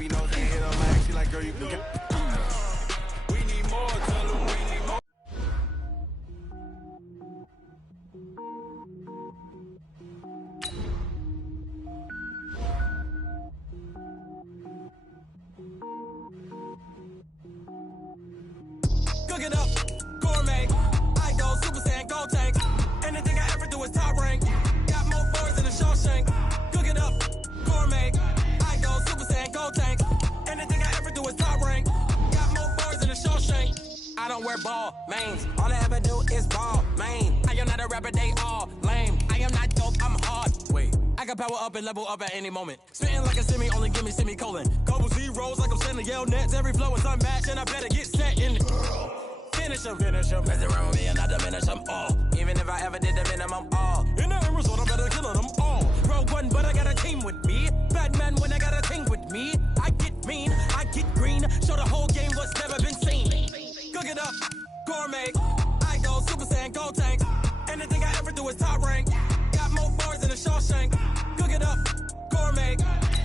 be nosy and hit on my ass. She like, girl, you can get. We need more, tell them we need more. Cook it up, gourmet. I go Super Saiyan, go tank. Anything I ever do is top rank. Got more boards than a Shawshank. Cook it up, gourmet. I go Super Saiyan, go tank. Anything I ever do is top rank. Got more boards than a Shawshank. I don't wear ball mains. All I ever do is ball main. I am not a rapper, they all lame. I am not dope, I'm hard. Wait, I can power up and level up at any moment. Spitting like a semi, only give me semicolon. Couple zeros like I'm sending yell nets. Every flow is unmatched and I better get set in it. Finish them. Mess around with me and I diminish them all. Even if I ever did the minimum, all. In the end result, I better kill them all. Rogue one, but I got a team with me. Bad man when I got a team with me. I get mean, I get green. Show the whole game what's never been seen. Cook it up, gourmet. I go Super Saiyan, go tank. Anything I ever do is top rank. Got more bars than a Shawshank. Cook it up, gourmet.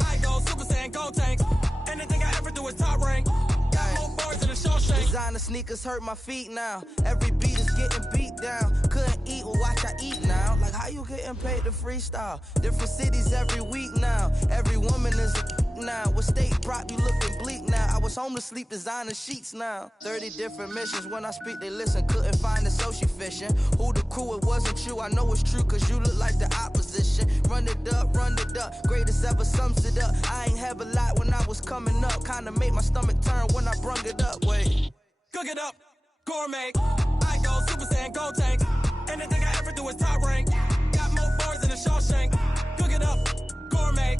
I go Super Saiyan, go tank. Anything I ever do is top rank. More bars than a Shawshank. Designer sneakers hurt my feet now. Every beat is getting beat down. Couldn't eat, well watch I eat now. Like how you getting paid to freestyle? Different cities every week now. Every woman is a now. With state prop, you looking bleak now. I was home to sleep designer sheets now. 30 different missions. When I speak, they listen. Couldn't find the social fishing. Who the crew, it wasn't you. I know it's true, cause you look like the opposition. Run it up. Greatest ever sums it up. I ain't have a lot when I was coming up. Kinda made my stomach turn when I brung it up. Wait. Cook it up, gourmet. I go Super Saiyan, go tank. Anything I ever do is top rank. Got more bars than a Shawshank. Cook it up, gourmet.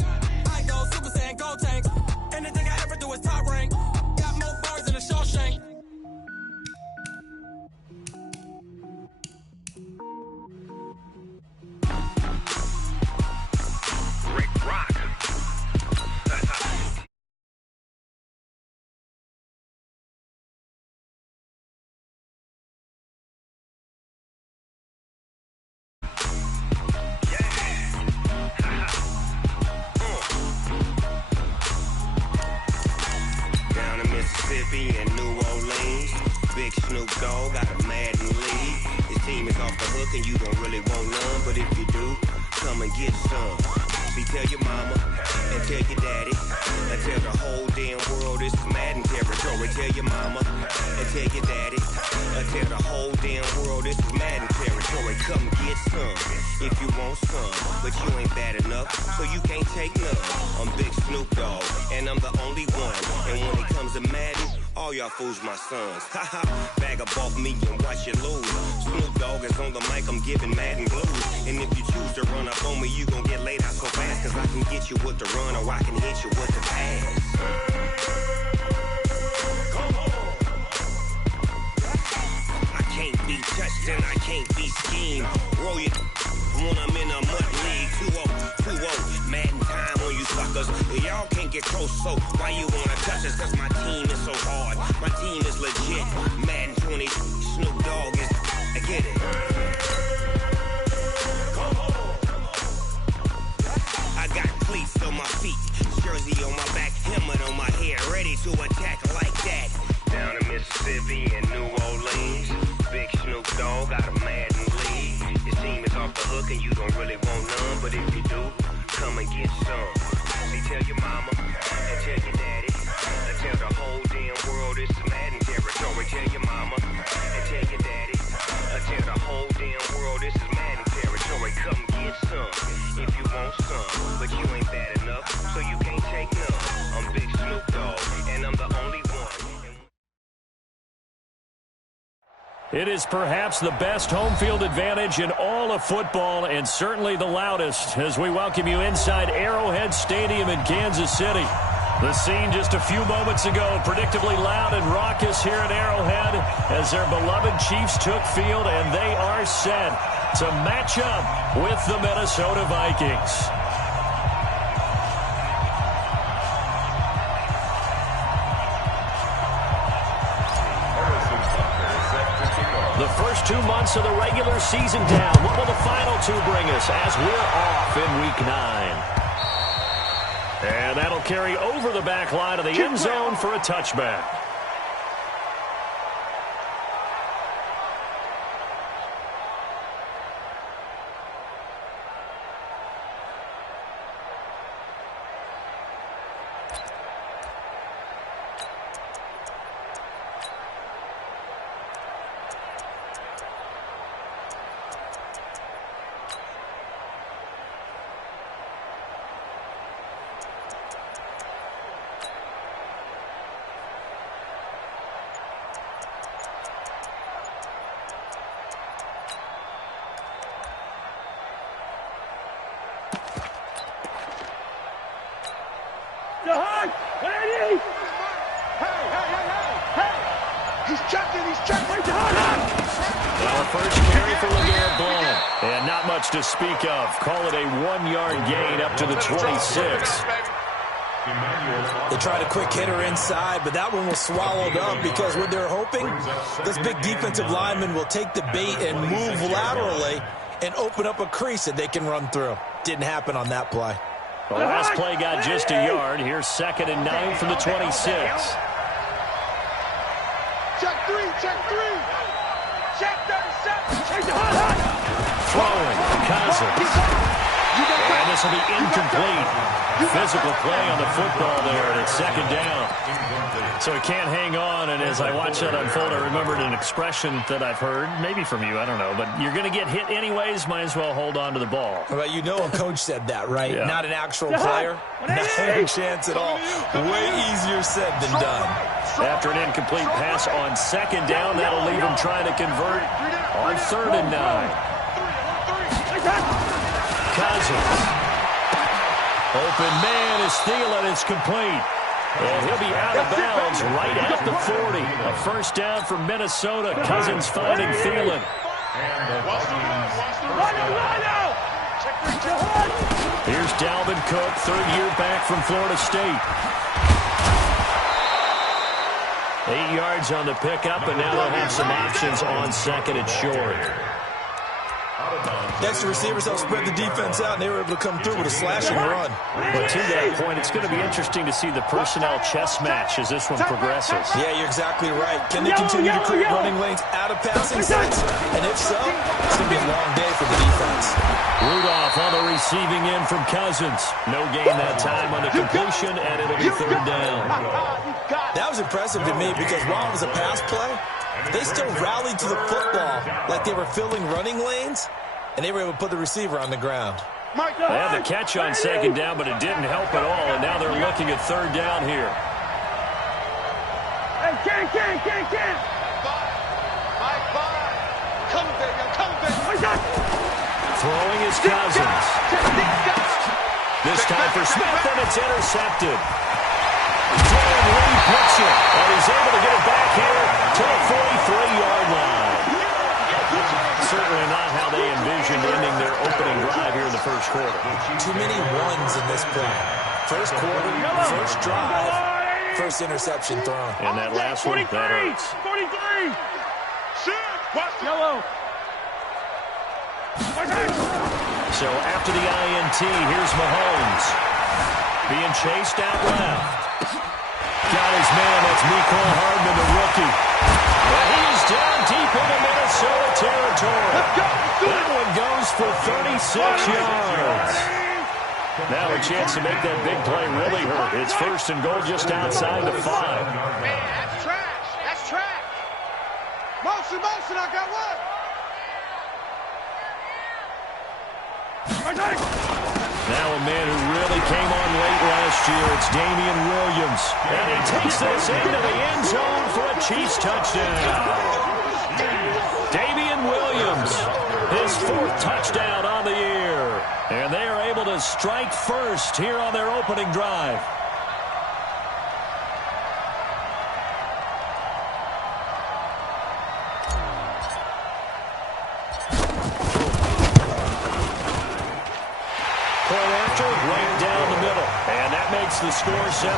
I go Super Saiyan, go tank. Anything I ever do is top rank. Got more bars than a Shawshank. Rick Rock. Mississippi and New Orleans, Big Snoop Dogg got a Madden lead. His team is off the hook and you don't really want none, but if you do, come and get some. See, tell your mama and tell your daddy and tell the whole damn world this is Madden territory. Tell your mama and tell your daddy and tell the whole damn world this is Madden territory. Come get some if you want some, but you ain't bad enough, so you can't take none. I'm Big Snoop Dogg and I'm the only one, and when it comes to Madden, all y'all fools my sons. Haha, bag up off me and watch you lose. Snoop Dogg is on the mic, I'm giving Madden blues. And if you choose to run up on me, you gon' get laid out so fast, cause I can get you with the run or I can hit you with the pass. Come on. I can't be touched and I can't be schemed. Roll you when I'm in a mud league. 2-0, Madden time on you suckers. Y'all can't get close, so why you wanna touch us? Cause my team is so hard, my team is legit. Madden 20, Snoop Dogg is, I get it. Come on. I got cleats on my feet, jersey on my back, helmet on my head, ready to attack like that. Down in Mississippi and New Orleans, Big Snoop Dogg got a Madden lead. His team is off the hook and you don't really want none, but if you do, come and get some. See, tell your mama and tell your daddy and tell the whole damn world this is Madden territory. Tell your mama and tell your daddy and tell the whole damn world this is Madden territory. Come get some if you want some, but you ain't bad enough, so you can't take none. I'm Big Snoop Dogg and I'm the only one. It is perhaps the best home field advantage in all of football, and certainly the loudest, as we welcome you inside Arrowhead Stadium in Kansas City. The scene just a few moments ago, predictably loud and raucous here at Arrowhead as their beloved Chiefs took field, and they are set to match up with the Minnesota Vikings. The first 2 months of the regular season down. What will the final two bring us as we're off in Week 9? And that'll carry over the back line of the end zone for a touchback. To speak of. Call it a 1-yard gain up to the 26. They tried a quick hitter inside, but that one was swallowed up because what they're hoping, this big defensive lineman will take the bait and move laterally and open up a crease that they can run through. Didn't happen on that play. The last play got just a yard. Here's 2nd and 9 from the 26. Check 3, check 3. Check 37. Throwing, Cousins. And this will be incomplete. Physical play on the football there, and it's 2nd down. So he can't hang on, and as I watch that unfold, I remembered an expression that I've heard, maybe from you, I don't know, but you're going to get hit anyways, might as well hold on to the ball. Well, you know a coach said that, right? Yeah. Not an actual player. Not a chance at all. Way easier said than done. After an incomplete pass on 2nd down, that'll leave him trying to convert on 3rd and 9. Cousins. Open man is Thielen. It's complete. And he'll be out of bounds right at the 40. A first down for Minnesota. Cousins finding Thielen. Here's Dalvin Cook, 3rd year back from Florida State. 8 yards on the pickup, and now they'll have some options on 2nd and short. Next, the receivers helped spread the defense out, and they were able to come through with a slashing run. But to that point, it's going to be interesting to see the personnel chess match as this one progresses. Yeah, you're exactly right. Can they continue to create running lanes out of passing sets? And if so, it's going to be a long day for the defense. Rudolph on the receiving end from Cousins. No gain that time on the completion, and it'll be 3rd down. That was impressive to me because while it was a pass play, they still rallied to the football like they were filling running lanes, and they were able to put the receiver on the ground. They had the catch on 2nd down, but it didn't help at all, and now they're looking at 3rd down here. Hey, Ken. Come, baby. Throwing is Cousins. This time for Smith, and it's intercepted. Jordan Lee picks it, and he's able to get it back here to the 43-yard line. Certainly not how they envisioned ending their opening drive here in the first quarter. Too many ones in this play. First quarter, first drive, first interception thrown. And that last one, that hurts. 43. Yellow. So after the INT, here's Mahomes. Being chased out left. Got his man, that's Mecole Hardman, the rookie. And he is down deep into Minnesota territory. That one goes for 36 yards. Now a chance to make that big play really hurt. It's 1st and goal just outside the 5. Man, that's trash. That's trash. Motion, I got one. Now a man who really came on late last year, it's Damian Williams. And he takes this into the end zone for a Chiefs touchdown. Damian Williams, his 4th touchdown on the year. And they are able to strike first here on their opening drive. Right down the middle, and that makes the score 7-0.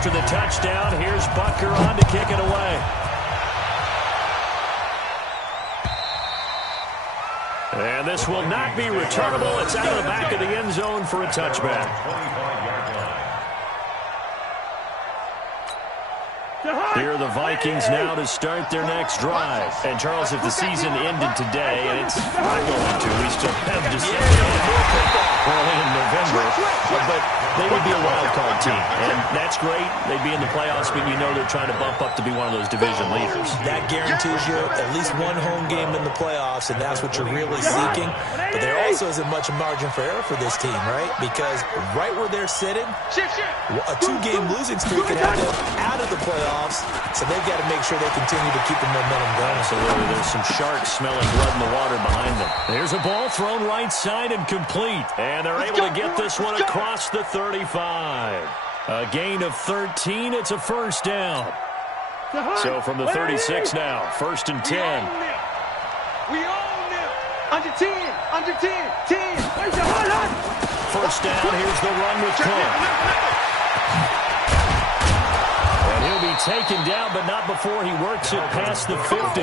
after the touchdown. Here's Butker on to kick it away. And this will not be returnable. It's out of the back of the end zone for a touchback. Here are the Vikings now to start their next drive. And, Charles, if the season ended today, and it's not going to, we still have December early in November, but they would be a wild card team. And that's great. They'd be in the playoffs, but you know they're trying to bump up to be one of those division leaders. That guarantees you at least one home game in the playoffs, and that's what you're really seeking. But there also isn't much margin for error for this team, right? Because right where they're sitting, a 2-game losing streak could have them out of the playoffs, so they've got to make sure they continue to keep the momentum going. Absolutely. There's some sharks smelling blood in the water behind them. There's a ball thrown right side and complete. And they're able to get this one across the 35. A gain of 13. It's a first down. So from the 36 now, 1st and 10. We own them. Under 10. Under 10. 10. First down. Here's the run with Cook. And he'll be taken down, but not before he works it past the 50.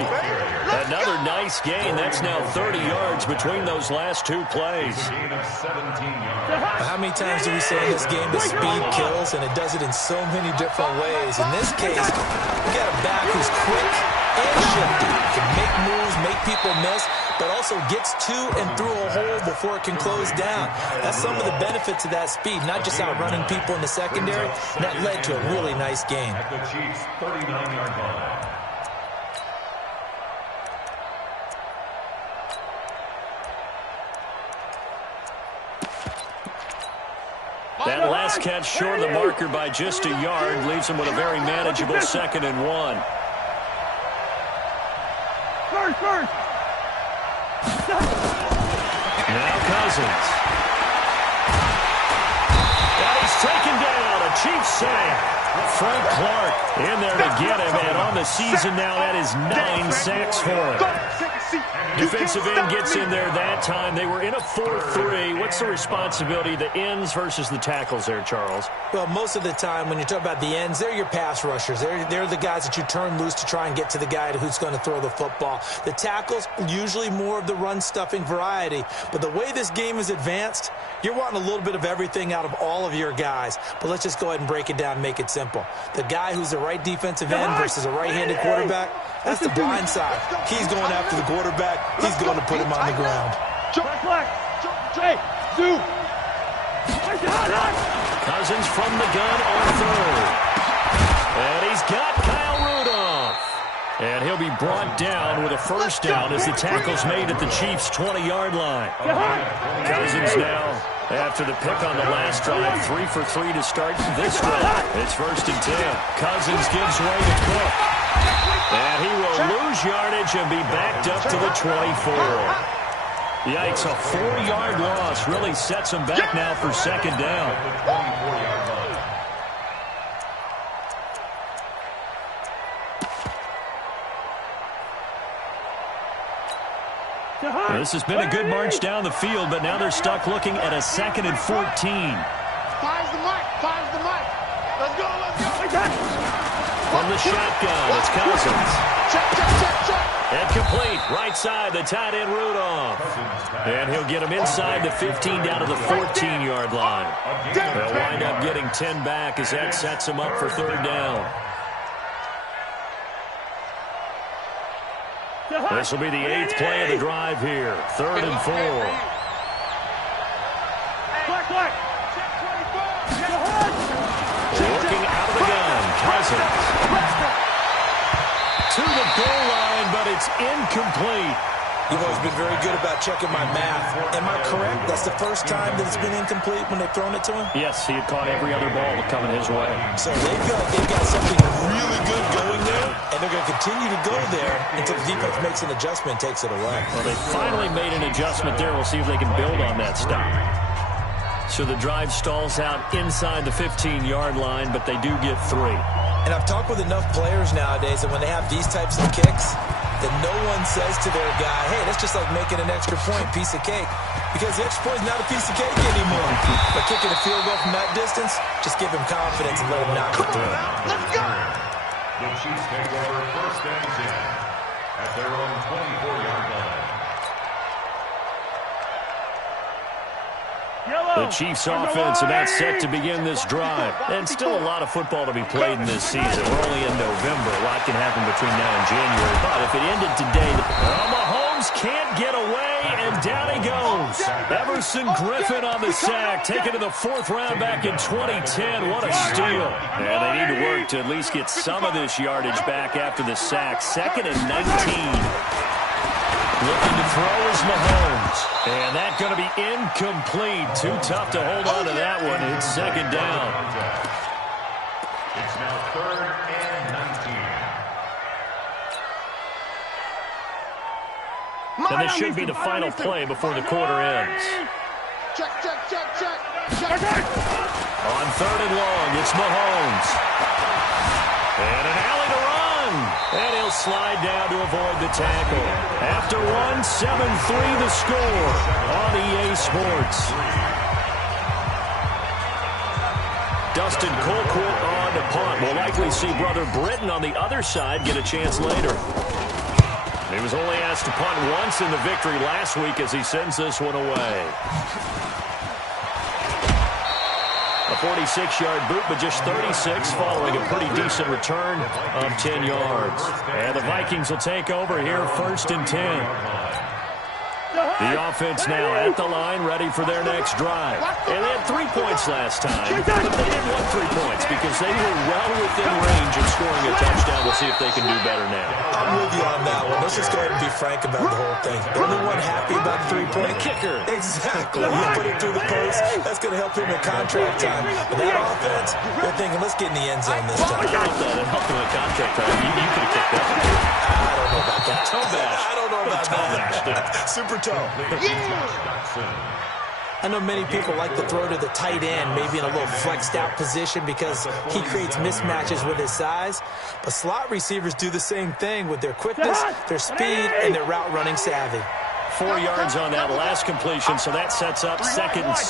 Another nice gain. That's now 30 yards between those last 2 plays. How many times do we say in this game that speed kills, and it does it in so many different ways? In this case, we got a back who's quick and shifty, can make moves, make people miss, but also gets to and through a hole before it can close down. That's some of the benefits of that speed, not just outrunning people in the secondary, and that led to a really nice game. At the Chiefs' 39-yard line. That last catch short of the marker by just a yard leaves him with a very manageable 2nd and 1. First. Now Cousins. And he's taken down. A Chiefs sack. Frank Clark in there to get him. And on the season now, that is 9 sacks for him. Defensive end gets in there that time. They were in a 4-3. What's the responsibility of the ends versus the tackles there, Charles? Well, most of the time when you talk about the ends, they're your pass rushers. They're the guys that you turn loose to try and get to the guy who's going to throw the football. The tackles, usually more of the run-stuffing variety. But the way this game is advanced, you're wanting a little bit of everything out of all of your guys. But let's just go ahead and break it down and make it simple. The guy who's the right defensive end versus a right-handed quarterback, that's the blind side. He's going after the quarterback. He's going to put him on the ground. Cousins from the gun on 3rd. And he's got Kyle Rudolph. And he'll be brought down with a first down as the tackle's made at the Chiefs' 20-yard line. Cousins now, after the pick on the last drive, 3 for 3 to start this drive. It's 1st and 10. Cousins gives way to Cook. And he will lose yardage and be backed up to the 24. Yikes, a 4-yard loss really sets him back now for 2nd down. This has been a good march down the field, but now they're stuck looking at a 2nd and 14. Fires the mic. Let's go. From the shotgun, it's Cousins. Check. And complete, right side, the tight end Rudolph. And he'll get him inside the 15 down to the 14-yard line. They'll wind up getting 10 back as that sets him up for 3rd down. This will be the 8th play of the drive here. 3rd and 4. Working out of the gun, Cousins. To the goal line, but it's incomplete. You've always been very good about checking my math. Am I correct? That's the first time that it's been incomplete when they've thrown it to him? Yes, he had caught every other ball coming his way. So they've got something really good going there, and they're going to continue to go there until the defense makes an adjustment and takes it away. Well, they finally made an adjustment there. We'll see if they can build on that stop. So the drive stalls out inside the 15-yard line, but they do get 3. And I've talked with enough players nowadays that when they have these types of kicks, that no one says to their guy, hey, that's just like making an extra point, piece of cake. Because the extra point is not a piece of cake anymore. But kicking a field goal from that distance, just give him confidence and let him knock it through. Let's go! The Chiefs take over 1st and 10 at their own 24-yard line. The Chiefs offense about set to begin this drive. And still a lot of football to be played in this season. We're only in November. A lot can happen between now and January. But if it ended today, Mahomes can't get away, and down he goes. Everson Griffin on the sack, taken to the 4th round back in 2010. What a steal. And they need to work to at least get some of this yardage back after the sack. 2nd and 19. Looking to throw is Mahomes. And that's going to be incomplete. Too tough to hold on to that one. It's 2nd down. It's now 3rd and 19. And this should be the final play before the quarter ends. Check. On 3rd and long, it's Mahomes. And an alley to run. And he'll slide down to avoid the tackle. After 1, 7-3 the score on EA Sports. Dustin Colquitt on to punt. We'll likely see brother Britton on the other side get a chance later. He was only asked to punt once in the victory last week as he sends this one away. A 46-yard boot, but just 36 following a pretty decent return of 10 yards. And the Vikings will take over here 1st and 10. The offense now at the line, ready for their next drive. And they had 3 points last time, but they didn't want 3 points because they were well within range of scoring a touchdown. We'll see if they can do better now. I'm with you on that one. Let's just go ahead and be frank about the whole thing. Only one happy about the 3-point kicker. Exactly. You put it through the post. That's going to help him in contract time. But that offense, they're thinking, let's get in the end zone this time. I thought that helped him in contract time. You could have kicked that. I don't know about that. Toe bash. I don't know about that. Super toe. I know many people like to throw to the tight end, maybe in a little flexed out position because he creates mismatches with his size. But slot receivers do the same thing with their quickness, their speed, and their route running savvy. 4 yards on that last completion, so that sets up 2nd and 6.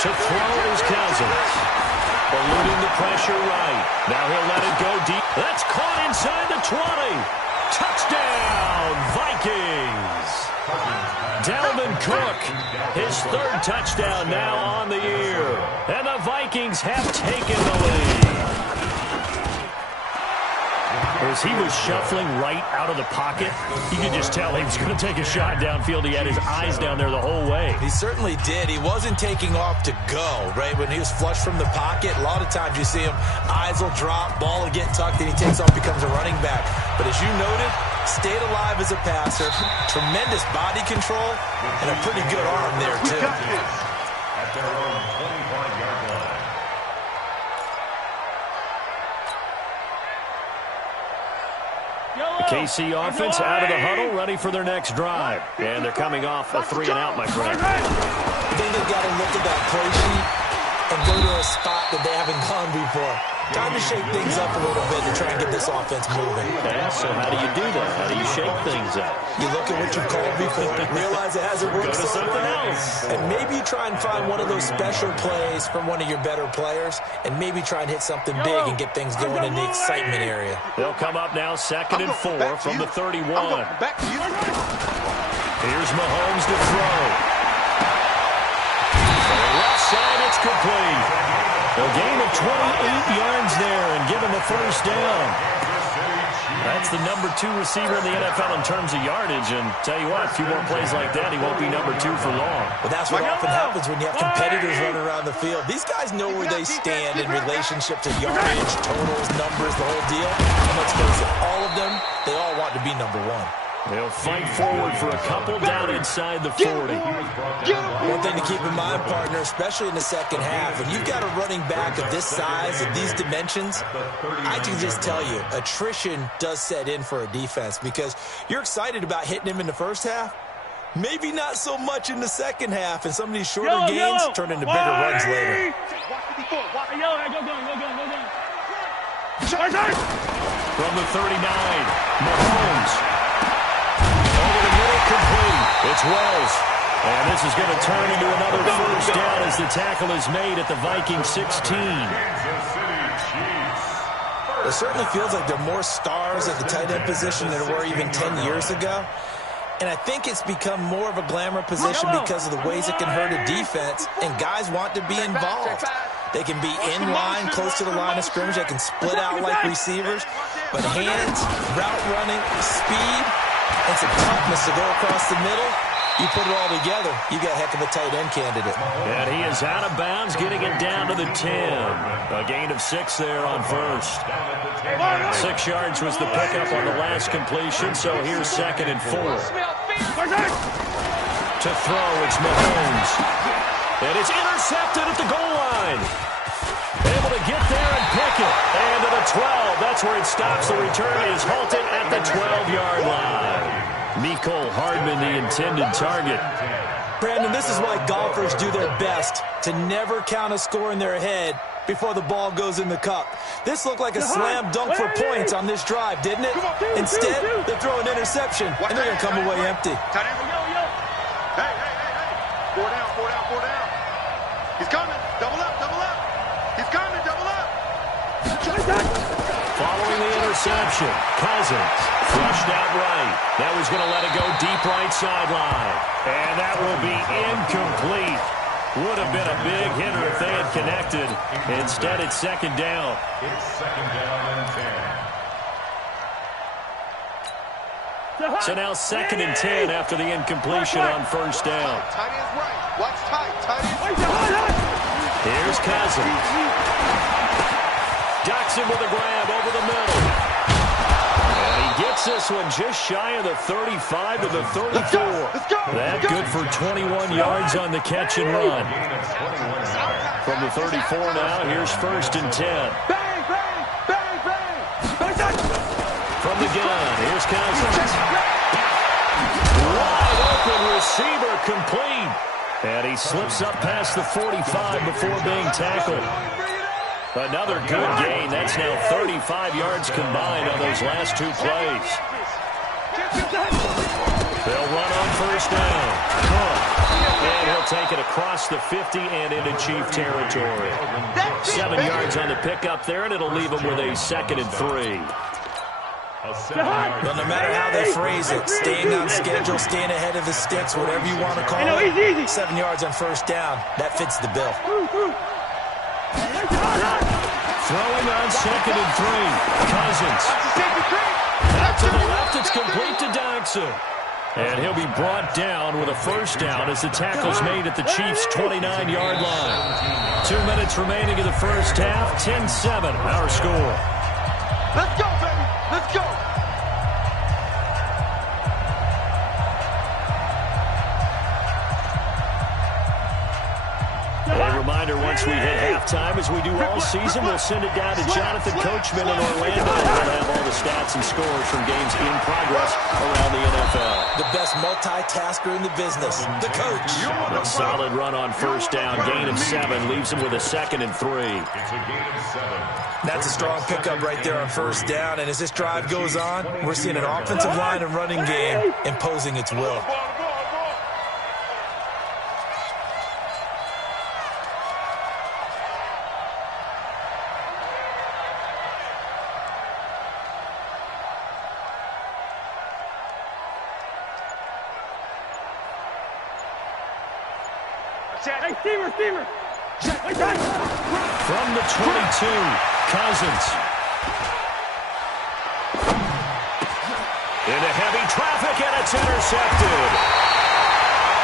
To throw is Cousins. Eluding the pressure right. Now he'll let it go deep. That's caught inside the 20. Touchdown, Vikings. Dalvin Cook, his 3rd touchdown now on the year. And the Vikings have taken the lead. As he was shuffling right out of the pocket, you could just tell he was going to take a shot downfield. He had his eyes down there the whole way. He certainly did. He wasn't taking off to go, right? When he was flush from the pocket, a lot of times you see him, eyes will drop, ball will get tucked, and he takes off, becomes a running back. But as you noted, stayed alive as a passer, tremendous body control, and a pretty good arm there, too. At their own 25-yard line. The KC offense out of the huddle, ready for their next drive. And they're coming off a 3-and-out, my friend. I think they've got to look at that play sheet and go to a spot that they haven't gone before. Time to shake things up a little bit to try and get this offense moving. Okay, so how do you do that? How do you shake things up? You look at what you've called before, realize it hasn't worked Go to so something well, else. and maybe try and find one of those special plays from one of your better players, and maybe try and hit something big and get things going in the excitement area. They'll come up now 2nd and 4 from the 31. Back to you. Here's Mahomes to throw. On the left side, it's complete. A gain of 28 yards there and give him a 1st down. That's the number 2 receiver in the NFL in terms of yardage. And tell you what, a few more plays like that, he won't be number 2 for long. But that's what often happens when you have competitors running around the field. These guys know where they stand in relationship to yardage, totals, numbers, the whole deal. And let's face it, all of them, they all want to be number 1. They'll fight forward for a couple down inside the 40. One thing to keep in mind, partner, especially in the second half, when you've got a running back of this size and these dimensions, I can just tell you, attrition does set in for a defense because you're excited about hitting him in the first half. Maybe not so much in the second half, and some of these shorter gains turn into bigger runs later. From the 39, Mahomes. Over the middle, complete. It's Wells. And this is going to turn into another first down as the tackle is made at the Vikings 16. It certainly feels like there are more stars at the tight end position than there were even 10 years ago. And I think it's become more of a glamour position because of the ways it can hurt a defense, and guys want to be involved. They can be in line, close to the line of scrimmage. They can split out like receivers. But hands, route running, speed, and some toughness to go across the middle, you put it all together, you got a heck of a tight end candidate. And he is out of bounds, getting it down to the 10. A gain of 6 there on first. 6 yards was the pickup on the last completion, so here's 2nd and 4. To throw, it's Mahomes. And it's intercepted at the goal line. Able to get there and pick it. And to the 12. That's where it stops. The return is halted at the 12-yard line. Mecole Hardman, the intended target. Brandon, this is why golfers do their best to never count a score in their head before the ball goes in the cup. This looked like a slam dunk for points on this drive, didn't it? Instead, they throw an interception, and they're going to come away empty. Hey. 4 down. He's coming. Double up. He's coming. Double up. Following the interception, Cousins flushed out right. That was going to let it go deep right sideline. And that will be incomplete. Would have been a big hitter if they had connected. Instead, it's 2nd down. It's 2nd down and 10. So now 2nd and 10 after the incompletion on first down. Tight end's right. Watch tight. Here's Cousins. Ducks him with a grab over the middle. And he gets this one just shy of the 35 to the 34. That good for 21 yards on the catch and run. From the 34 now, here's 1st and 10. From the gun, here's Cousins. Wide open receiver, complete. And he slips up past the 45 before being tackled. Another good gain. That's now 35 yards combined on those last 2 plays. They'll run on first down. And he'll take it across the 50 and into Chief territory. 7 yards on the pickup there, and it'll leave them with a 2nd and 3. Well, no matter how they phrase it, staying on schedule, staying ahead of the sticks, whatever you want to call it, 7 yards on first down, that fits the bill. Throwing on 2nd and 3. Cousins. Out to the left, it's complete to Dodson. And he'll be brought down with a first down as the tackle's made at the Chiefs' 29-yard line. 2 minutes remaining in the first half, 10-7, our score. Let's go, baby. Let's go. A reminder, once we hit halftime, as we do all season, we'll send it down to Jonathan Coachman in Orlando. We'll have all the stats and scores from games in progress around the NFL. The best multitasker in the business, the coach. A solid run on first down, gain of 7, leaves him with a 2nd and 3. It's a gain of 7. That's a strong pickup right there on first down, and as this drive goes on, we're seeing an offensive line and running game imposing its will. Receiver. From the 22, Cousins. Into heavy traffic, and it's intercepted.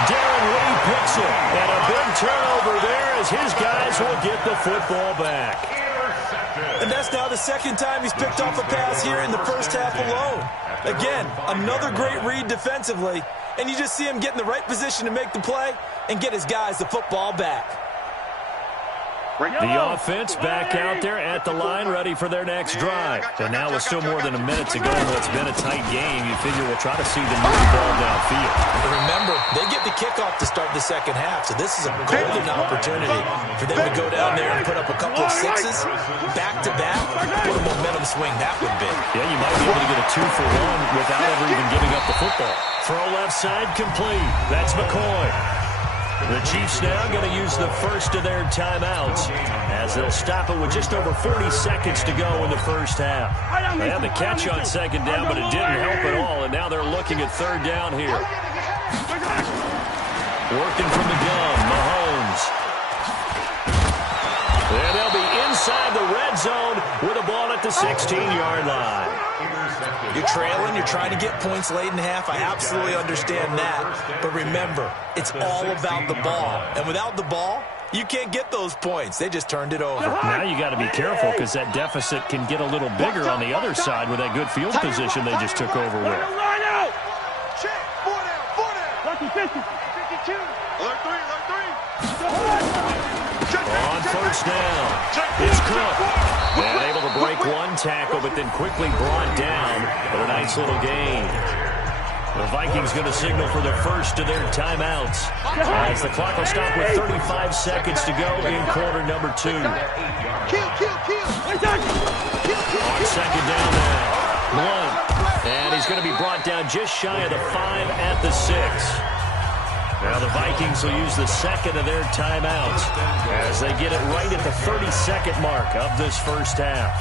Darren Lee picks it, and a big turnover there as his guys will get the football back. And that's now the 2nd time he's picked off a pass here in the first half alone. Again, another great read defensively, and you just see him get in the right position to make the play and get his guys the football back. The offense back out there at the line, ready for their next drive. And now with still more than a minute to go in what's been a tight game, you figure we'll try to see them move the ball downfield. Remember, they get the kickoff to start the second half, so this is a golden opportunity for them to go down there and put up a couple of sixes back-to-back. What a momentum swing that would be. Yeah, you might be able to get a 2-for-1 without ever even giving up the football. Throw left side complete. That's McCoy. The Chiefs now going to use the first of their timeouts as they'll stop it with just over 40 seconds to go in the first half. They had the catch on second down, but it didn't help at all, and now they're looking at third down here. Working from the gun, Mahomes. And they'll be inside the red zone with a ball at the 16-yard line. You're trailing, you're trying to get points late in half. I absolutely understand that. But remember, it's all about the ball. And without the ball, you can't get those points. They just turned it over. Now you got to be careful because that deficit can get a little bigger on the other side with that good field position they just took over with. Line out. Check. 4 down. 52. Alert 3. On first down, it's Cook. And able to break one tackle, but then quickly brought down for a nice little gain. The Vikings going to signal for the first of their timeouts as the clock will stop with 35 seconds to go in quarter number 2. Kill. On second down now, Blunt. And he's going to be brought down just shy of the 5 at the 6. Now the Vikings will use the second of their timeouts as they get it right at the 30-second mark of this first half.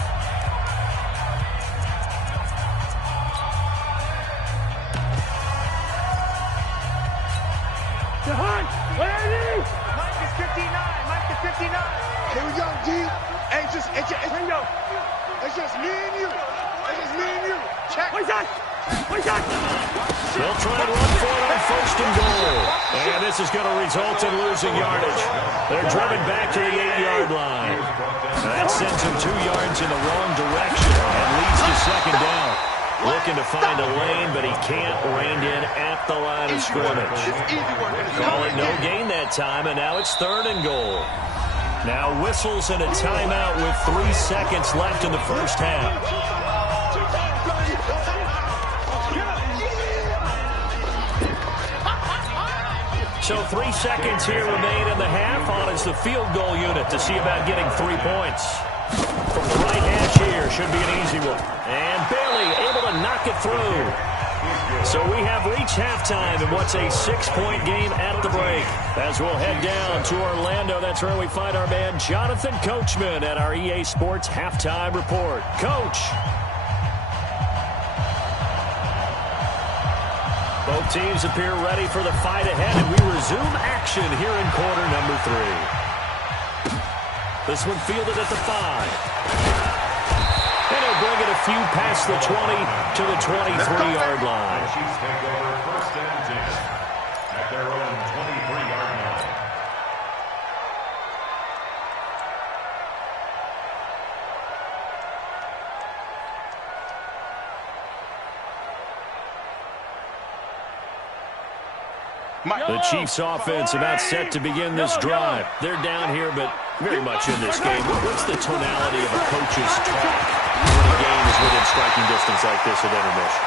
Mike is 59. Here we go, D. Hey, it's just me and you. Check. They'll try and run for it on first and goal. And this is going to result in losing yardage. They're driven back to the 8-yard line. That sends them 2 yards in the wrong direction and leads to second down. Looking to find a lane, but he can't rein in at the line of scrimmage. Call it no gain that time, and now it's third and goal. Now whistles and a timeout with 3 seconds left in the first half. So 3 seconds here remain in the half. On is the field goal unit to see about getting 3 points. From the right hash here, should be an easy one. And Bailey able to knock it through. So we have reached halftime in what's a 6-point game at the break. As we'll head down to Orlando, that's where we find our man Jonathan Coachman at our EA Sports Halftime Report. Coach. Both teams appear ready for the fight ahead, and we resume action here in quarter number 3. This one fielded at the 5. And he'll bring it a few past the 20 to the 23-yard line. Chiefs take over first and 10 at their own 23-yard line. The Chiefs offense about set to begin this drive. They're down here, but very much in this game. What's the tonality of a coach's talk when a game is within striking distance like this at intermission?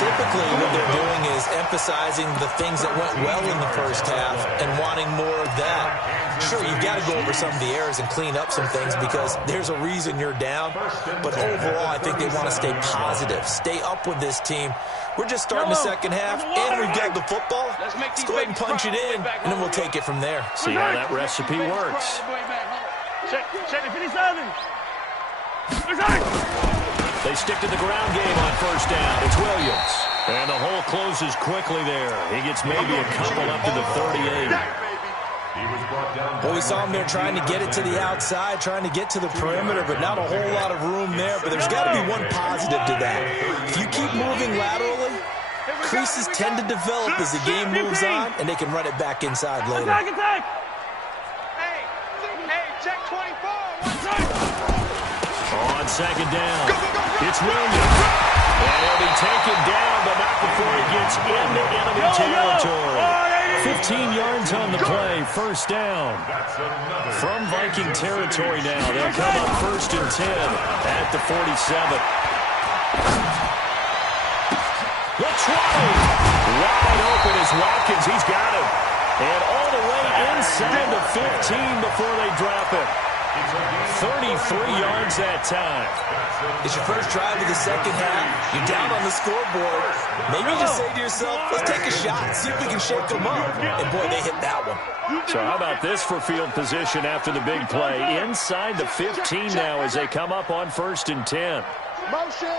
Typically, what they're doing is emphasizing the things that went well in the first half and wanting more of that. Sure, you've got to go over some of the errors and clean up some things because there's a reason you're down. But overall, I think they want to stay positive, stay up with this team. We're just starting the second half, and we've got the football. Let's go ahead and punch it in, and then we'll take it from there. See how that recipe works. They stick to the ground game on first down. It's Williams. And the hole closes quickly there. He gets maybe a couple up to the 38. Well, we saw him there trying to get it to the outside, trying to get to the perimeter, but not a whole lot of room there. But there's got to be one positive to that. If you keep moving laterally, creases tend to develop as the game moves on, and they can run it back inside later. Hey, check 24. On second down, it's Williams. And he'll be taken down, but not before he gets into enemy territory. 15 yards on the play, first down. From Viking territory now, they'll come up first and 10 at the 47. The try. Wide open is Watkins. He's got him. inside the 15 before they drop it. 33 yards that time. It's your first drive of the second half. You're down on the scoreboard. Maybe you just say to yourself, let's take a shot, see if we can shake them up. And, boy, they hit that one. So how about this for field position after the big play? Inside the 15 now as they come up on 1st and 10. Motion.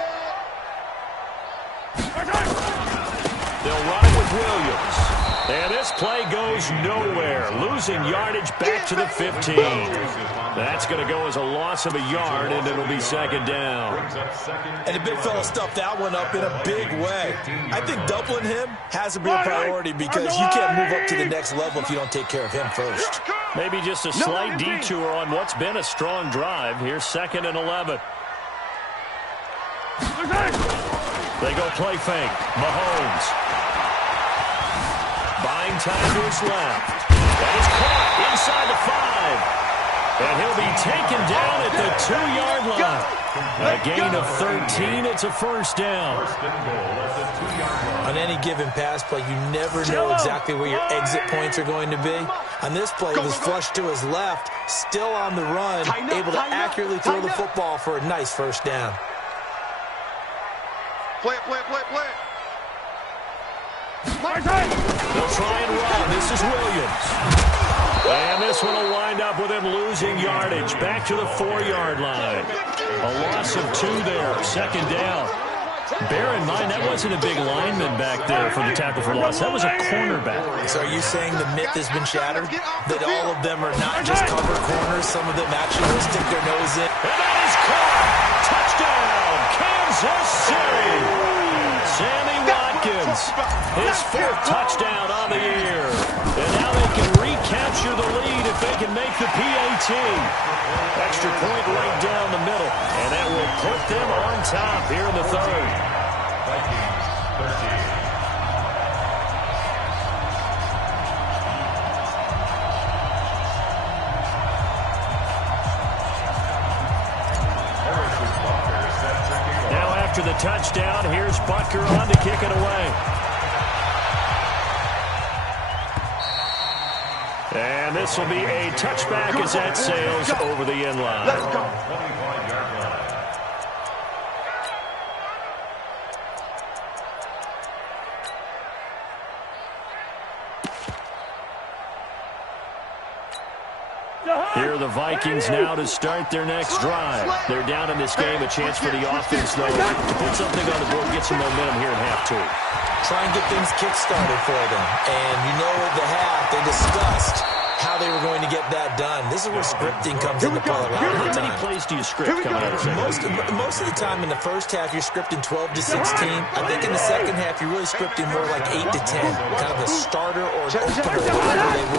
They'll run it with Williams. And this play goes nowhere. Losing yardage back to the 15. That's going to go as a loss of a yard, and it'll be second down. And the big fella stuffed that one up in a big way. I think doubling him has to be a priority because you can't move up to the next level if you don't take care of him first. Maybe just a slight detour on what's been a strong drive. Here's 2nd and 11. They go play fake. Mahomes. Buying time to his left. And it's caught inside the 5. And he'll be taken down at the 2-yard line. A gain of 13. It's a first down. On any given pass play, you never know exactly where your exit points are going to be. On this play, it was flushed to his left, still on the run, able to accurately throw the football for a nice first down. Play it, play it, play it, play it. They'll try and run. This is Williams. And this one will wind up with him losing yardage. Back to the 4-yard line. A loss of 2 there. Second down. Bear in mind, that wasn't a big lineman back there for the tackle for loss. That was a cornerback. So are you saying the myth has been shattered? That all of them are not just cover corners? Some of them actually will stick their nose in? And that is caught. Touchdown, Kansas City. Sammy Watkins, his 4th touchdown on the year. And now they can recapture the lead if they can make the PAT. Extra point right down the middle. And that will put them on top here in the 3rd. Vikings 13. After the touchdown, here's Butker on to kick it away. And this will be a touchback as that sails over the end line. Let's go. Here are the Vikings now to start their next drive. They're down in this game. A chance for the offense, though, to put something on the board, get some momentum here in half 2. Try and get things kick-started for them. And you know at the half, they discussed how they were going to get that done. This is where scripting comes into play a lot of the time. How many plays do you script coming out of second? Most of the time in the first half, you're scripting 12 to 16. I think in the second half, you're really scripting more like 8 to 10. Kind of a starter or an opener,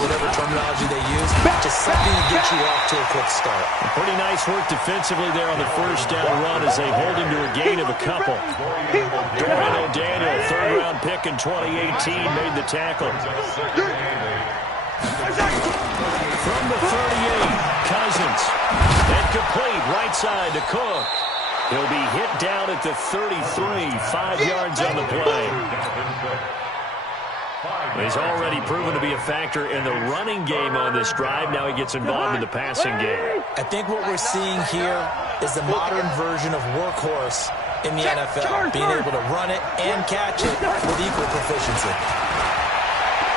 whatever terminology they use. Just something to get you off to a quick start. Pretty nice work defensively there on the first down run as they hold him to a gain of a couple. Dorian O'Daniel, 3rd-round pick in 2018, made the tackle. From the 38, Cousins. And complete, right side to Cook. He'll be hit down at the 33, 5 yards on the play. He's already proven to be a factor in the running game on this drive. Now he gets involved in the passing game. I think what we're seeing here is the modern version of workhorse in the NFL, being able to run it and catch it with equal proficiency.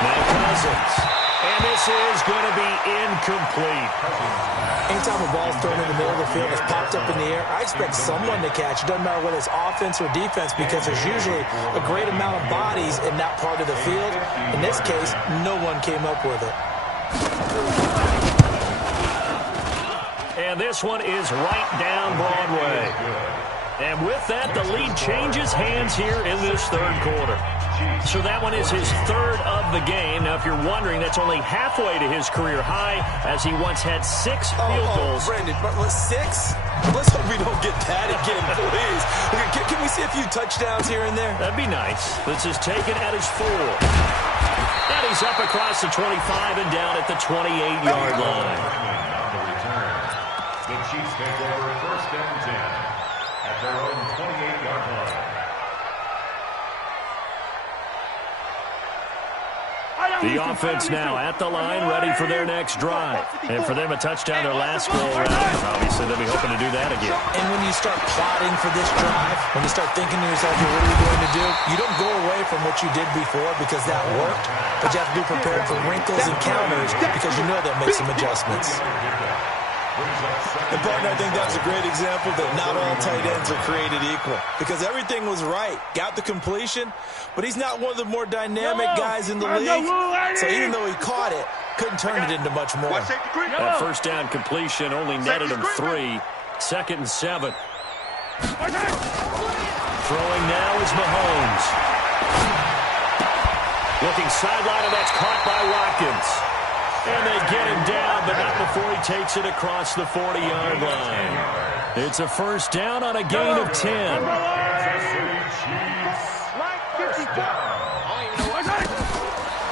Now Cousins. And this is going to be incomplete. Anytime a ball's thrown in the middle of the field, it's popped up in the air, I expect someone to catch. It doesn't matter whether it's offense or defense because there's usually a great amount of bodies in that part of the field. In this case, no one came up with it. And this one is right down Broadway. And with that, the lead changes hands here in this 3rd quarter. So that one is his 3rd of the game. Now, if you're wondering, that's only halfway to his career high, as he once had 6 field goals. Brandon, 6? Let's hope we don't get that again, please. Can we see a few touchdowns here and there? That'd be nice. This is taken at his 4. And he's up across the 25 and down at the 28-yard line. The Chiefs take over 1st and 10 at their own 28-yard line. The offense now at the line, ready for their next drive. And for them, a touchdown their last go-around. Obviously, they'll be hoping to do that again. And when you start plotting for this drive, when you start thinking to yourself, what are we going to do? You don't go away from what you did before because that worked, but you have to be prepared for wrinkles and counters because you know they'll make some adjustments. And, partner, I think that's a great example that not all tight ends are created equal because everything was right. Got the completion, but he's not one of the more dynamic guys in the league. So even though he caught it, couldn't turn it into much more. That first down completion only netted him 3. 2nd and 7. Throwing now is Mahomes. Looking sideline, and that's caught by Watkins. And they get him down, but not before he takes it across the 40-yard line. It's a first down on a gain of 10.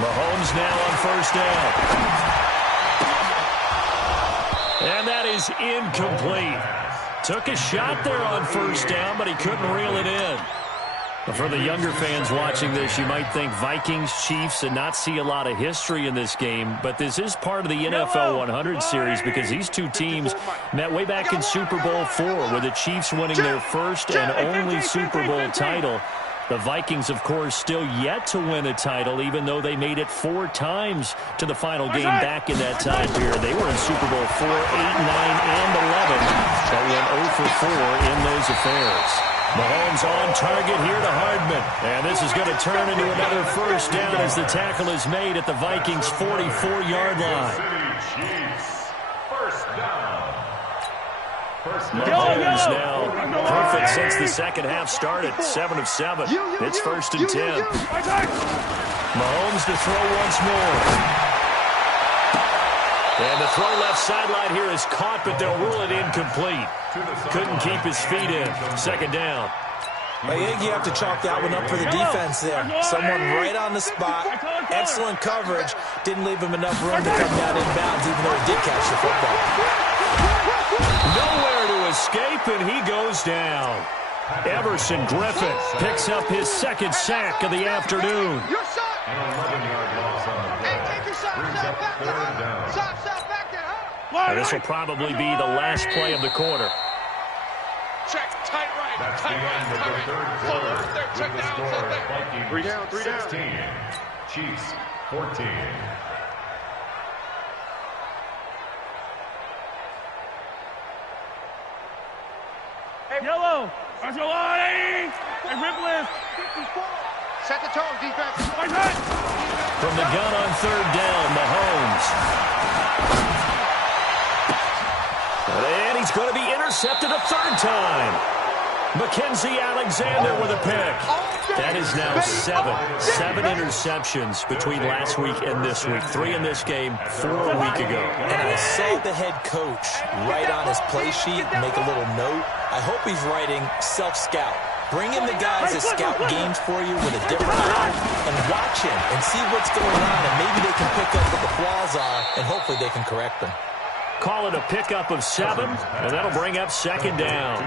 Mahomes now on first down. And that is incomplete. Took a shot there on first down, but he couldn't reel it in. For the younger fans watching this, you might think Vikings, Chiefs, and not see a lot of history in this game. But this is part of the NFL 100 series because these two teams met way back in Super Bowl IV with the Chiefs winning their first and only Super Bowl title. The Vikings, of course, still yet to win a title, even though they made it 4 times to the final game back in that time period. They were in Super Bowl IV, 8, 9, and 11, but went 0 for 4 in those affairs. Mahomes on target here to Hardman. And this is going to turn into another first down as the tackle is made at the Vikings' 44-yard line. Mahomes now perfect since the second half started. 7 of 7. It's 1st and 10. Mahomes to throw once more. And the throw left sideline here is caught, but they'll rule it incomplete. Couldn't keep his feet in. 2nd down. I think you have to chalk that one up for the defense there. Someone right on the spot. Excellent coverage. Didn't leave him enough room to come down inbounds, even though he did catch the football. Nowhere to escape, and he goes down. Everson Griffin picks up his 2nd sack of the afternoon. And this will probably be the last play of the quarter. Check, tight right. That's the end of the 3rd quarter with the score Vikings 16, Chiefs 14. Yellow. Archulani. And Riplis. Set the tone, defense. From the gun on 3rd down, Mahomes. And he's going to be intercepted a 3rd time. Mackenzie Alexander with a pick. That is now 7 interceptions between last week and this week. 3 in this game, 4 a week ago. And I saw the head coach write on his play sheet, make a little note. I hope he's writing self-scout. Bring in the guys that scout games for you with a different eye and watch him and see what's going on, and maybe they can pick up what the flaws are, and hopefully they can correct them. Call it a pickup of 7, and that'll bring up 2nd down.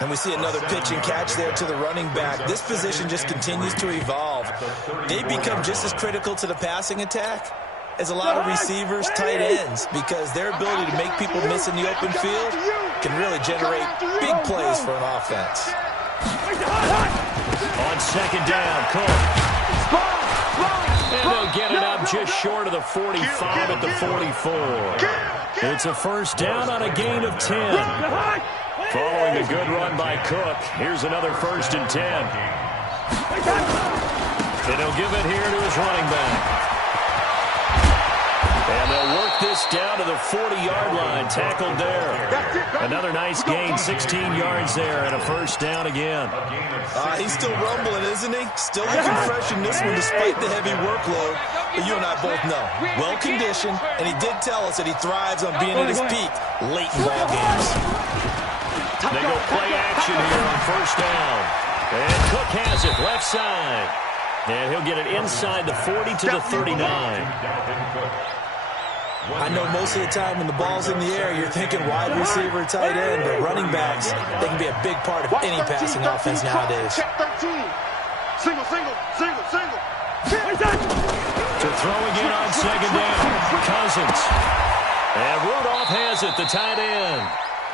And we see another pitch and catch there to the running back. This position just continues to evolve. They become just as critical to the passing attack as a lot of receivers, tight ends, because their ability to make people miss in the open field can really generate big plays for an offense. On 2nd down, Cook. And they'll get it up just short of the 45 at the 44. It's a first down on a gain of 10. Following a good run by Cook, here's another 1st and 10. And he'll give it here to his running back. And they'll work this down to the 40-yard line, tackled there. Another nice gain, 16 yards there, and a first down again. He's still rumbling, isn't he? Still looking fresh in this one despite the heavy workload. But you and I both know, well-conditioned, and he did tell us that he thrives on being at his peak late in ball games. They go play action here on first down. And Cook has it, left side. And he'll get it inside the 40 to the 39. I know most of the time when the ball's in the air, you're thinking wide receiver, tight end, but running backs, they can be a big part of any passing offense nowadays. Check 13. Single, single, single, single. To throw again on second down. Cousins. And Rudolph has it, the tight end.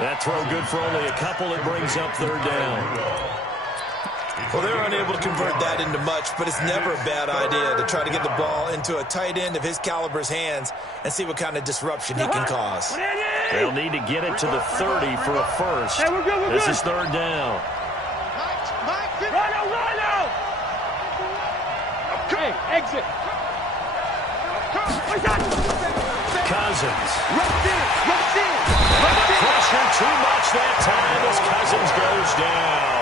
That throw good for only a couple. It brings up third down. Well, they're unable to convert that into much, but it's never a bad idea to try to get the ball into a tight end of his caliber's hands and see what kind of disruption he can cause. They'll need to get it to the 30 for a first. Hey, we're good. This is third down. Rhino! Okay, exit. Cousins. Rush in. Pressure too much that time as Cousins goes down.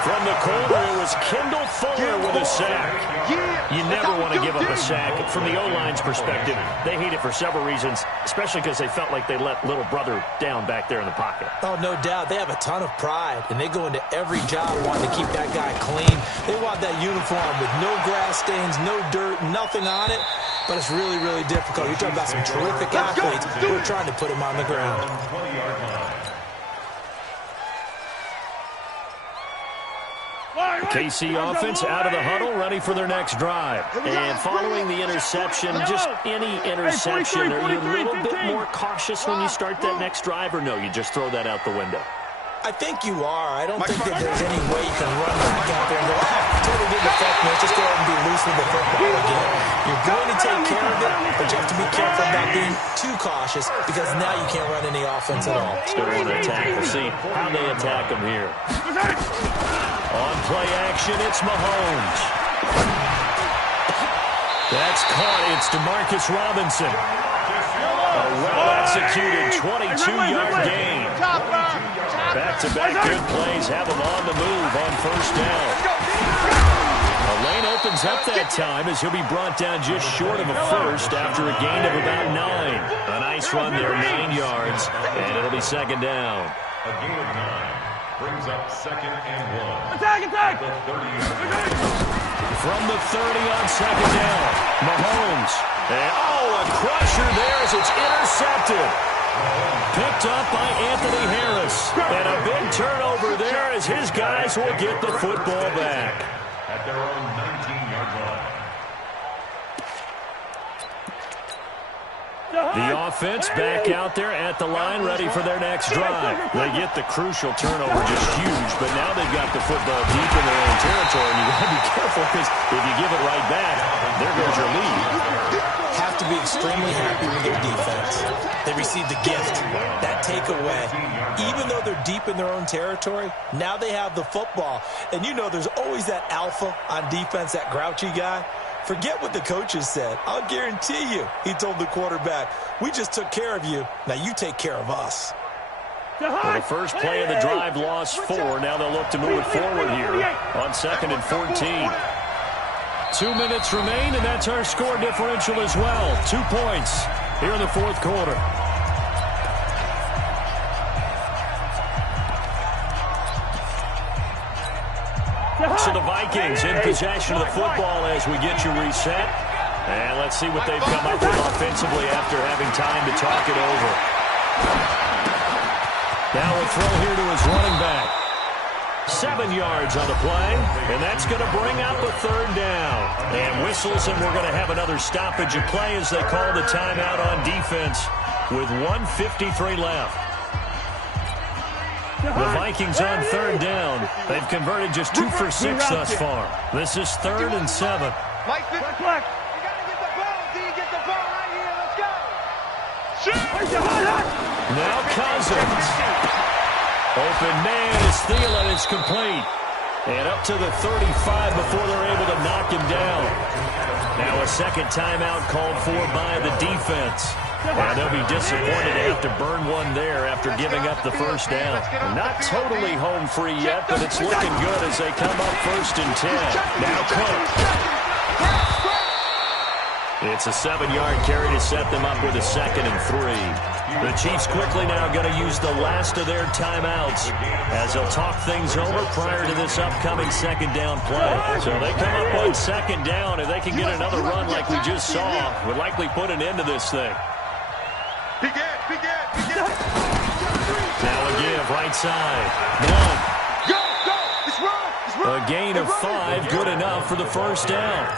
From the corner, it was Kendall Fuller with a sack. You never want to give up a sack. From the O-line's perspective, they hate it for several reasons, especially because they felt like they let little brother down back there in the pocket. Oh, no doubt. They have a ton of pride, and they go into every job wanting to keep that guy clean. They want that uniform with no grass stains, no dirt, nothing on it. But it's really, really difficult. You're talking about some terrific athletes who are trying to put him on the ground. KC offense out of the huddle, ready for their next drive. And following the interception, just any interception, are you a little bit more cautious when you start that next drive, or no, you just throw that out the window? I think you are. I don't think that there's any way you can run back out there and go, totally didn't affect me. Just go ahead and be loose with the football again. You're going to take care of it, but you have to be careful about being too cautious because now you can't run any offense at all. Still want to attack. We'll see how they attack them here. On play action, it's Mahomes. That's caught. It's DeMarcus Robinson. A well-executed 22-yard gain. Back-to-back good plays have him on the move on first down. A lane opens up that time as he'll be brought down just short of a first after a gain of about 9. A nice run there, 9 yards, and it'll be second down. A gain of 9 brings up second and 1. Attack! The 30-yard. From the 30 on second down, Mahomes. And, a crusher there as it's intercepted. Picked up by Anthony Harris. And a big turnover there as his guys will get the football back. At their own 19-yard line. The offense back out there at the line, ready for their next drive. They get the crucial turnover, just huge, but now they've got the football deep in their own territory, and you've got to be careful because if you give it right back, there goes your lead. Have to be extremely happy with their defense. They received the gift, that takeaway. Even though they're deep in their own territory, now they have the football. And you know there's always that alpha on defense, that grouchy guy. Forget what the coaches said. I'll guarantee you, he told the quarterback, we just took care of you. Now you take care of us. Well, the first play of the drive lost 4. Now they'll look to move it forward here on 2nd and 14. 2 minutes remain, and that's our score differential as well. 2 points here in the fourth quarter. So the Vikings in possession of the football as we get you reset. And let's see what they've come up with offensively after having time to talk it over. Now a throw here to his running back. 7 yards on the play, and that's going to bring up a third down. And whistles, and we're going to have another stoppage of play as they call the timeout on defense with 1:53 left. The Vikings on third down. They've converted just 2 for 6 thus far. This is 3rd and 7. Mike, you got to get the ball. D, get the ball right here. Let's go. Now Cousins. Open man is Thielen. It's complete. And up to the 35 before they're able to knock him down. Now a second timeout called for by the defense. And they'll be disappointed to have to burn one there after giving up the first down. Not totally home free yet, but it's looking good as they come up 1st and 10. Now Cook. It's a 7-yard carry to set them up with a 2nd and 3. The Chiefs quickly now going to use the last of their timeouts as they'll talk things over prior to this upcoming second down play. So they come up on 2nd down. If they can get another run like we just saw, would likely put an end to this thing. Now a give, right side. Go! Let's run! A gain of 5, good enough for the first down.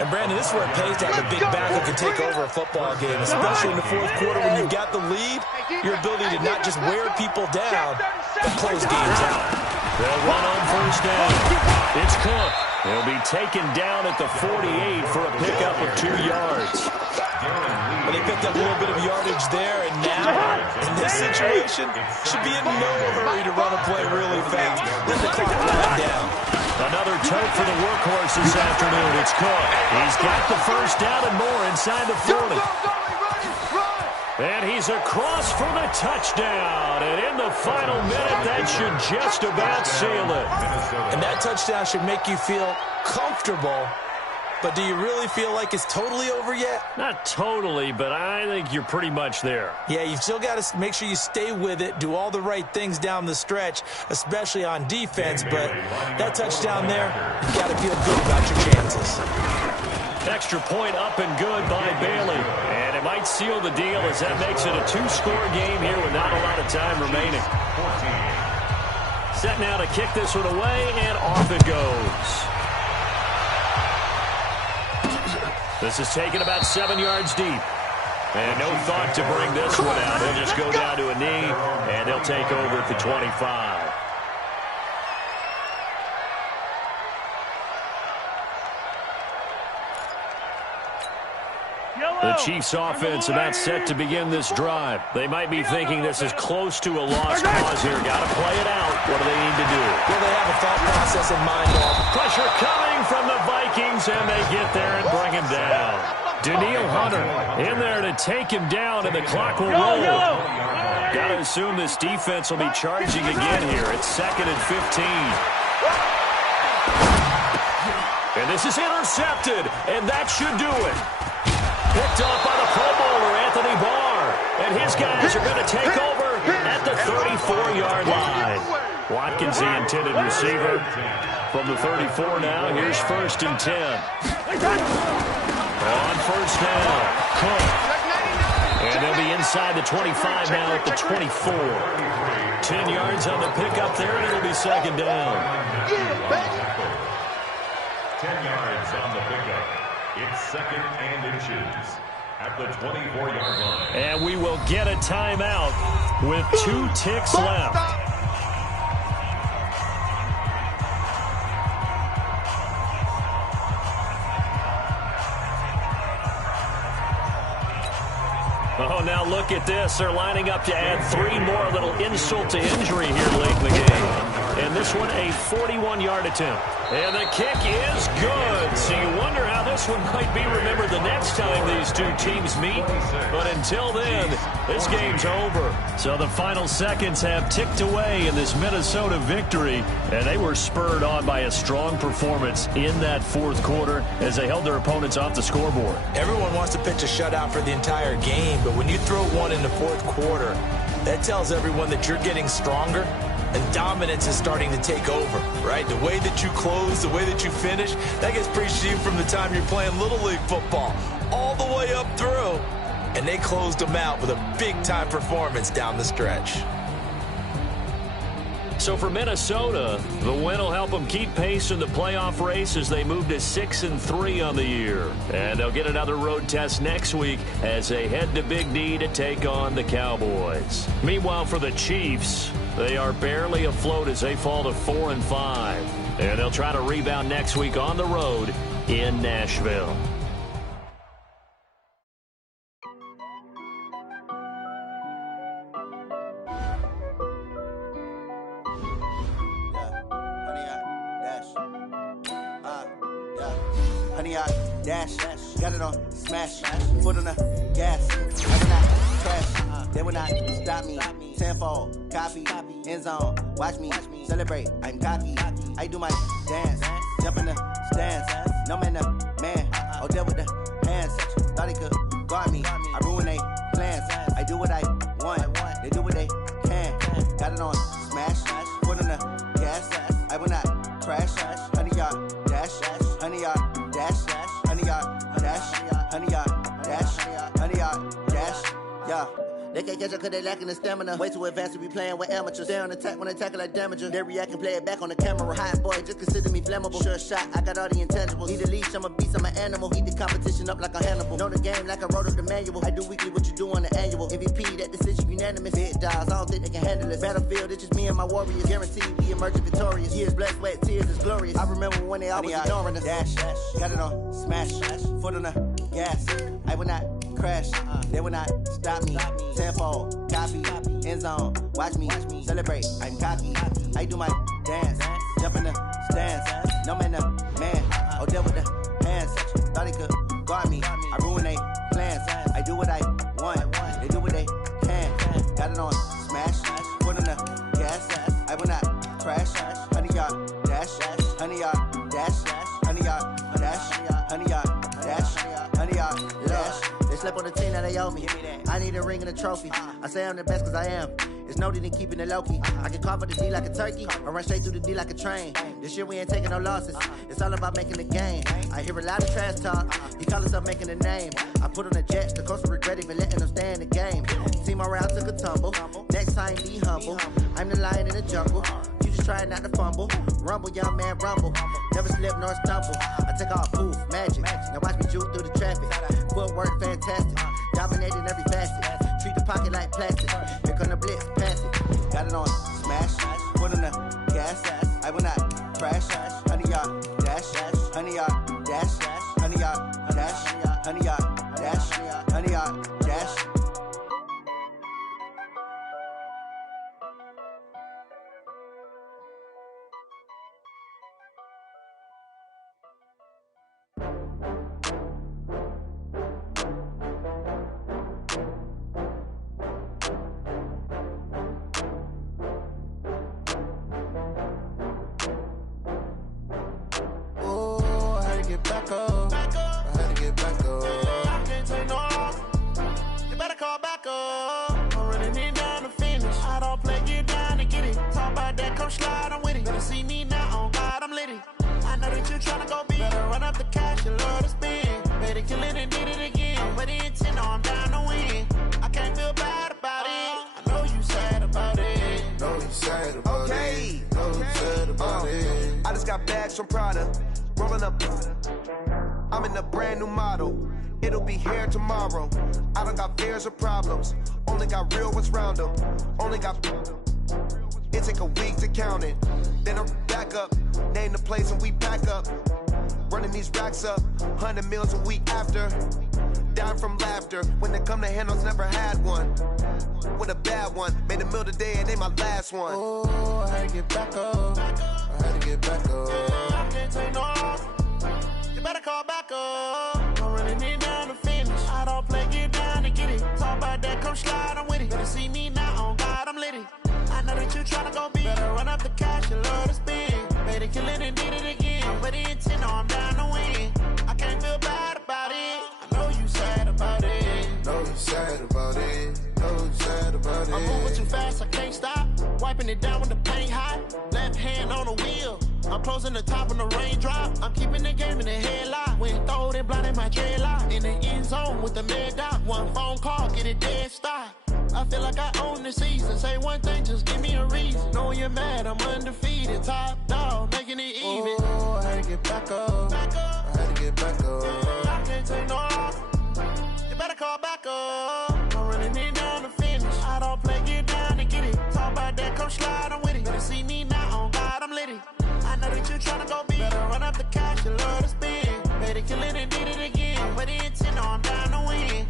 And, Brandon, this is where it pays to have a big back who can take over a football game, especially in the fourth quarter when you've got the lead, your ability to not just wear people down, but close games out. They'll run on first down. It's Cook. He'll be taken down at the 48 for a pickup of 2 yards. Well, they picked up a little bit of yardage there, and now, in this situation, should be in no hurry to run a play really fast. Let the clock run down. Another tote for the workhorse this afternoon. It's Cook. He's got the first down and more inside the 40. And he's across for the touchdown. And in the final minute, that should just about seal it. And that touchdown should make you feel comfortable. But do you really feel like it's totally over yet? Not totally, but I think you're pretty much there. Yeah, you've still got to make sure you stay with it, do all the right things down the stretch, especially on defense. But that touchdown there, you've got to feel good about your chances. Extra point up and good by Bailey. And it might seal the deal as that makes it a 2-score game here with not a lot of time remaining. Set now to kick this one away, and off it goes. This is taken about 7 yards deep. And no thought to bring this one out. He'll just go down to a knee, and they'll take over at the 25. The Chiefs offense about set to begin this drive. They might be thinking this is close to a lost cause here. Got to play it out. What do they need to do? Well, they have a thought process in mind. Pressure coming from the Vikings, and they get there and bring him down. Daniil Hunter in there to take him down, and the clock will roll. Got to assume this defense will be charging again here. It's 2nd and 15. And this is intercepted, and that should do it. Picked off by the Pro Bowler, Anthony Barr. And his guys are going to take over at the 34-yard line. Watkins, the intended receiver. From the 34 now, here's 1st and 10. On first down, Cook. And they'll be inside the 25 now at the 24. 10 yards on the pickup there, and it'll be 2nd down. 10 yards on the pickup. It's 2nd and inches at the 24-yard line. And we will get a timeout with 2 ticks left. Oh, now look at this. They're lining up to add 3 more. A little insult to injury here late in the game. And this one, a 41-yard attempt. And the kick is good. So you wonder how this one might be remembered the next time these two teams meet. But until then, this game's over. So the final seconds have ticked away in this Minnesota victory. And they were spurred on by a strong performance in that 4th quarter as they held their opponents off the scoreboard. Everyone wants to pitch a shutout for the entire game, but when you throw one in the 4th quarter, that tells everyone that you're getting stronger and dominance is starting to take over, right? The way that you close, the way that you finish, that gets preached to you from the time you're playing Little League football all the way up through. And they closed them out with a big-time performance down the stretch. So for Minnesota, the win will help them keep pace in the playoff race as they move to 6-3 on the year. And they'll get another road test next week as they head to Big D to take on the Cowboys. Meanwhile, for the Chiefs, they are barely afloat as they fall to 4-5. And they'll try to rebound next week on the road in Nashville. Dash, got it on, smash, foot on the gas, I will not crash, they will not stop me, tenfold, copy, end zone, watch me, celebrate, I'm cocky, I do my dance, jump in the stands, no man the man, oh deal with the hands, thought he could guard me, I ruin they plans, I do what I want, they do what they can, got it on, smash, foot on the gas, I will not crash, 100-yard dash, 100-yard dash, 100-yard dash, 100-yard dash, 100-yard dash, yeah. They can't catch up cause they lacking the stamina. Way too advanced to be playing with amateurs. Stay on attack when they tackle like damager. They react and play it back on the camera. Hot boy, just consider me flammable. Sure shot, I got all the intangibles. Need a leash, I'm a beast, I'm an animal. Eat the competition up like a Hannibal. Know the game like I wrote up the manual. I do weekly what you do on the annual. MVP, that decision unanimous. Big dogs, I don't think they can handle it. Battlefield, it's just me and my warriors. Guaranteed we emerging victorious. Years, blood, sweat, tears is glorious. I remember when they always ignoring us. Dash, got it on, smash, foot on the gas. I will not crash, they will not stop me. Tenfold, copy, end zone, watch me celebrate. I'm cocky, I do my dance, jump in the stands. No man, the man, oh there with the hands. Thought he could guard me, I ruin they plans. I do what I want, they do what they can. Got it on, smash, foot on the gas. I will not crash, 100-yard dash, 100-yard dash, 100-yard dash, 100-yard dash, 100-yard dash. They slept on the team that they owe me. I need a ring and a trophy. I say I'm the best cause I am. It's noted in keeping it low-key. I can carve up the D like a turkey or run straight through the D like a train. This year we ain't taking no losses. It's all about making the game. I hear a lot of trash talk. He call himself making a name. I put on the Jets. The coach will regret even letting them stay in the game. Team around took a tumble. Next time be humble. I'm the lion in the jungle. You just try not to fumble. Rumble, young man, rumble. Never slip nor stumble. I take off, poof, magic. Now watch me juke through the traffic. Footwork fantastic. Dominating every facet. Treat the pocket like plastic. Here come the blitz, pass it. Got it on, smash. Foot on the gas. I will not crash. 100-yard dash. 100-yard dash. 100-yard dash. 100-yard dash. 100-yard dash. Back up. I had to get back up. I can't take no loss. You better call back up. I'm running it down to finish. I don't play, get down to get it. Talk about that, come slide, I'm with it. Better see me now, on God, I'm litty. I know that you tryna go big. Better run up the cash, you love to spend. Better kill it and did it again. I'm with the intent, I'm down to win. I can't feel bad about it. I know you sad about it. Know you sad about it. Know you sad about it. I just got bags from Prada. Rolling up, I'm in a brand new model. It'll be here tomorrow. I don't got fears or problems. Only got real ones round them. Only got. It take a week to count it. Then I'm back up. Name the place and we pack up. Running these racks up. 100 meals a week after. Down from laughter. When they come to handles, never had one. With a bad one. Made a meal today and they my last one. Oh, I had to get back up. I had to get back up. I can't take no loss. You better call back up. I'm running it down to finish. I don't play, get down to get it. Talk about that, come slide, I'm with it. Better see me now, on God, I'm litty. I know that you tryna go big. Better run up the cash, you love to spend. Better kill it and did it again. I'm with the intent, I'm down to win. I can't feel bad about it. I know you sad about it. Know you sad about it. Know you sad about it. I'm moving too fast, I can't stop. Wiping it down with the paint hot. Left hand on the wheel. I'm closing the top on the raindrop. I'm keeping the game in the headlock. When throwed and blinded my dreadlock. In the end zone with the mad dot. One phone call, get it dead stop. I feel like I own the season. Say one thing, just give me a reason. Knowing you're mad, I'm undefeated. Top dog, making it even. Oh, I had to get back up. I had to get back up. I can't take no loss. You better call back up. I'm running it down to finish. I don't play, get down to get it. Talk about that, come slide, I'm with it. Better see me now, on God, I'm litty. I know that you tryna go big. Better run up the cash, you love to spend. Better kill it and did it again. I'm with the intent, I'm down to win.